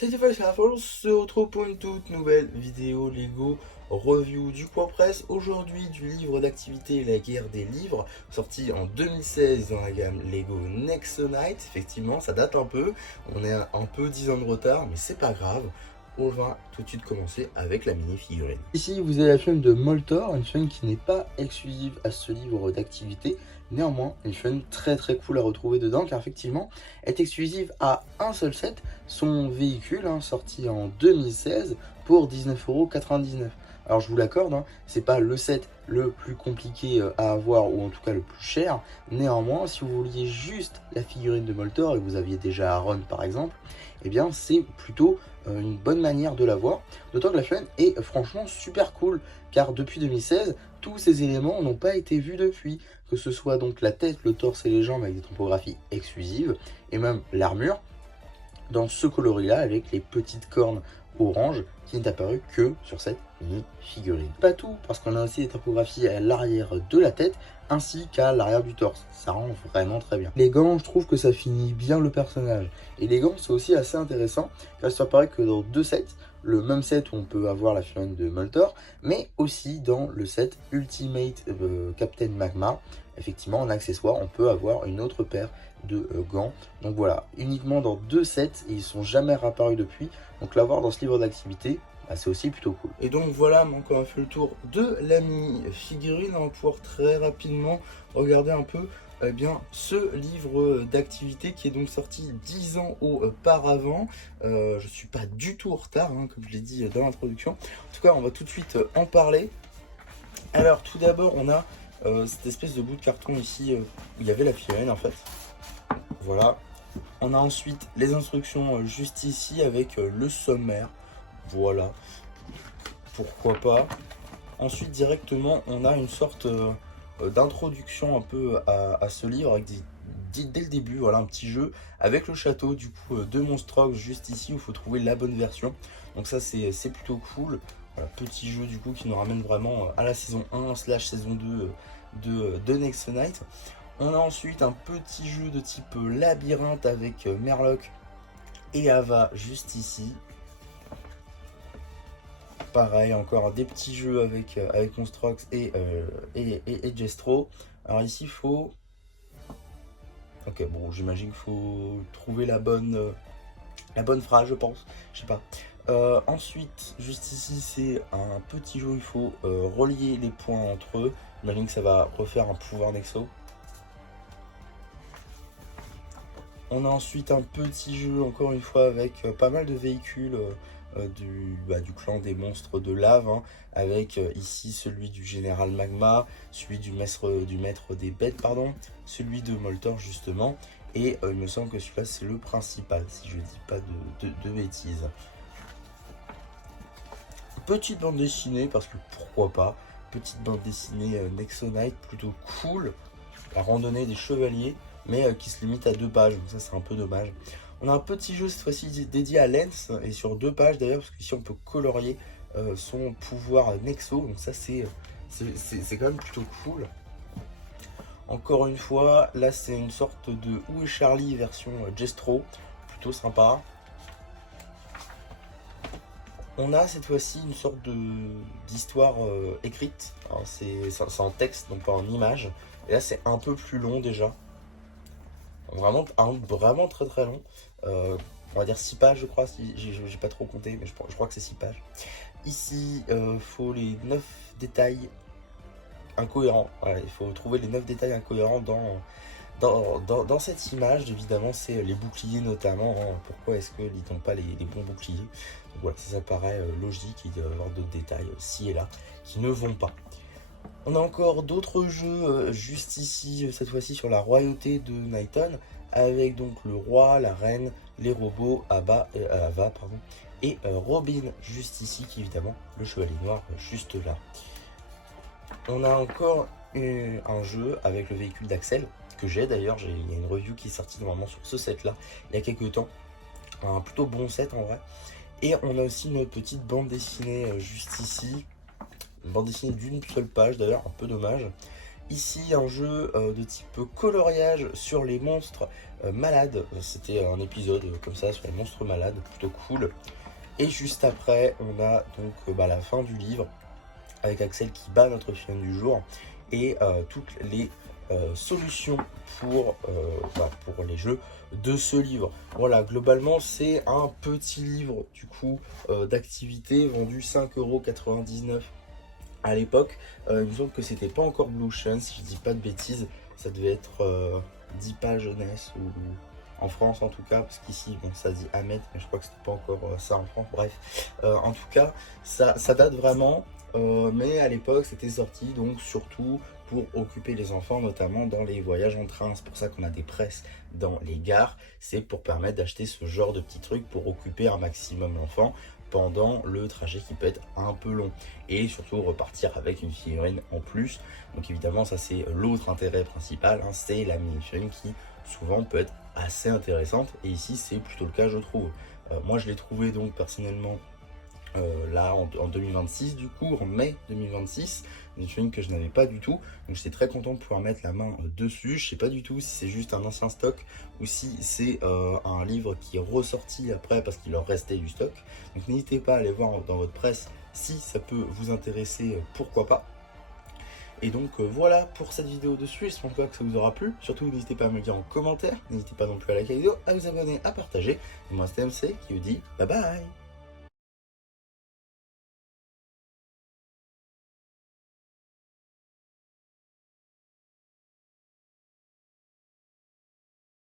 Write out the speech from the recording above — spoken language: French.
C'était Pascal, on se retrouve pour une toute nouvelle vidéo Lego review du Point Presse. Aujourd'hui du livre d'activité La Guerre des Livres, sorti en 2016 dans la gamme Lego Nexonite. Effectivement, ça date un peu, on est un peu 10 ans de retard, mais c'est pas grave. On va tout de suite commencer avec la mini figurine. Ici, vous avez la chaîne de Moltor, une chaîne qui n'est pas exclusive à ce livre d'activité. Néanmoins, une chaîne très cool à retrouver dedans, car effectivement, elle est exclusive à un seul set, son véhicule, sorti en 2016 pour 19,99 €. Alors je vous l'accorde, c'est pas le set le plus compliqué à avoir, ou en tout cas le plus cher. Néanmoins, si vous vouliez juste la figurine de Moltor et vous aviez déjà Aaron par exemple, eh bien c'est plutôt une bonne manière de l'avoir. D'autant que la chaîne est franchement super cool, car depuis 2016, tous ces éléments n'ont pas été vus depuis. Que ce soit donc la tête, le torse et les jambes avec des topographies exclusives, et même l'armure, dans ce coloris-là, avec les petites cornes orange, qui n'est apparu que sur cette mini figurine. Pas tout, parce qu'on a aussi des topographies à l'arrière de la tête, ainsi qu'à l'arrière du torse. Ça rend vraiment très bien. Les gants, je trouve que ça finit bien le personnage. Et les gants, c'est aussi assez intéressant, car ça paraît que dans deux sets, le même set où on peut avoir la figurine de Moltor, mais aussi dans le set Ultimate Captain Magma, effectivement en accessoire, on peut avoir une autre paire de gants. Donc voilà, uniquement dans deux sets, et ils sont jamais réapparus depuis. Donc l'avoir dans ce livre d'activité, c'est aussi plutôt cool. Et donc voilà, on a fait le tour de la mini figurine. On va pouvoir très rapidement regarder un peu ce livre d'activité qui est donc sorti 10 ans auparavant. Je suis pas du tout en retard, comme je l'ai dit dans l'introduction. En tout cas, on va tout de suite en parler. Alors tout d'abord, on a cette espèce de bout de carton ici où il y avait la figurine en fait. Voilà. On a ensuite les instructions juste ici avec le sommaire. Voilà. Pourquoi pas. Ensuite directement on a une sorte d'introduction un peu à ce livre avec dès le début, voilà, un petit jeu avec le château du coup de Monstrox juste ici où il faut trouver la bonne version. Donc ça c'est plutôt cool. Voilà, petit jeu du coup qui nous ramène vraiment à la saison 1 / saison 2 de Nexonite. On a ensuite un petit jeu de type labyrinthe avec Merlock et Ava juste ici. Pareil, encore des petits jeux avec Monstrox et Jestro. Alors ici, il faut... Ok, bon, j'imagine qu'il faut trouver la bonne phrase, je pense. Je sais pas. Ensuite, juste ici, c'est un petit jeu où il faut relier les points entre eux. J'imagine que ça va refaire un pouvoir Nexo. On a ensuite un petit jeu, encore une fois, avec pas mal de véhicules du clan des monstres de lave, avec ici celui du général Magma, celui du maître des bêtes, pardon, celui de Moltor, justement, et il me semble que celui-là, c'est le principal, si je dis pas de bêtises. Petite bande dessinée, parce que pourquoi pas, petite bande dessinée Nexonite, plutôt cool, la randonnée des chevaliers, mais qui se limite à 2 pages, donc ça c'est un peu dommage. On a un petit jeu cette fois-ci dédié à Lens, et sur 2 pages d'ailleurs, parce qu'ici on peut colorier son pouvoir Nexo, donc ça c'est quand même plutôt cool. Encore une fois, là c'est une sorte de Où est Charlie version Jestro, plutôt sympa. On a cette fois-ci une sorte d'histoire écrite, c'est en texte, donc pas en image, et là c'est un peu plus long déjà. Vraiment très long. On va dire 6 pages, je crois, si j'ai pas trop compté, mais je crois que c'est 6 pages. Ici, faut les 9 détails incohérents. Voilà, il faut trouver les 9 détails incohérents dans cette image. Évidemment, c'est les boucliers notamment. Pourquoi est-ce qu'ils n'ont pas les bons boucliers? Donc voilà, ça paraît logique. Il doit y avoir d'autres détails ci et là qui ne vont pas. On a encore d'autres jeux juste ici, cette fois-ci sur la royauté de Nighton, avec donc le roi, la reine, les robots, Ava, et Robin juste ici, qui est évidemment le chevalier noir juste là. On a encore un jeu avec le véhicule d'Axel, que j'ai d'ailleurs, il y a une review qui est sortie normalement sur ce set là, il y a quelques temps, un plutôt bon set en vrai. Et on a aussi une petite bande dessinée juste ici, une bande dessinée d'une seule page d'ailleurs, un peu dommage. Ici, un jeu de type coloriage sur les monstres malades. C'était un épisode comme ça sur les monstres malades, plutôt cool. Et juste après, on a donc la fin du livre avec Axel qui bat notre film du jour et toutes les solutions pour les jeux de ce livre. Voilà, globalement, c'est un petit livre du coup d'activité vendu 5,99 € à l'époque. Il me semble que c'était pas encore Blue Ocean, si je dis pas de bêtises. Ça devait être 10 pages jeunesse ou en France en tout cas, parce qu'ici bon, ça dit Ahmed, mais je crois que c'était pas encore ça en France. Bref, en tout cas, ça date vraiment. Mais à l'époque, c'était sorti donc surtout pour occuper les enfants, notamment dans les voyages en train. C'est pour ça qu'on a des presses dans les gares. C'est pour permettre d'acheter ce genre de petits trucs pour occuper un maximum l'enfant pendant le trajet qui peut être un peu long. Et surtout repartir avec une figurine en plus. Donc évidemment, ça c'est l'autre intérêt principal, hein, c'est la mini-figurine qui souvent peut être assez intéressante. Et ici, c'est plutôt le cas, je trouve. Moi, je l'ai trouvé donc personnellement là en 2026 du coup, en mai 2026, une figurine que je n'avais pas du tout, donc j'étais très content de pouvoir mettre la main dessus. Je sais pas du tout si c'est juste un ancien stock ou si c'est un livre qui est ressorti après parce qu'il leur restait du stock, donc n'hésitez pas à aller voir dans votre presse si ça peut vous intéresser, pourquoi pas. Et donc voilà pour cette vidéo dessus, j'espère que ça vous aura plu. Surtout n'hésitez pas à me le dire en commentaire, n'hésitez pas non plus à liker la vidéo, à vous abonner, à partager. Et moi c'était MC qui vous dit bye bye.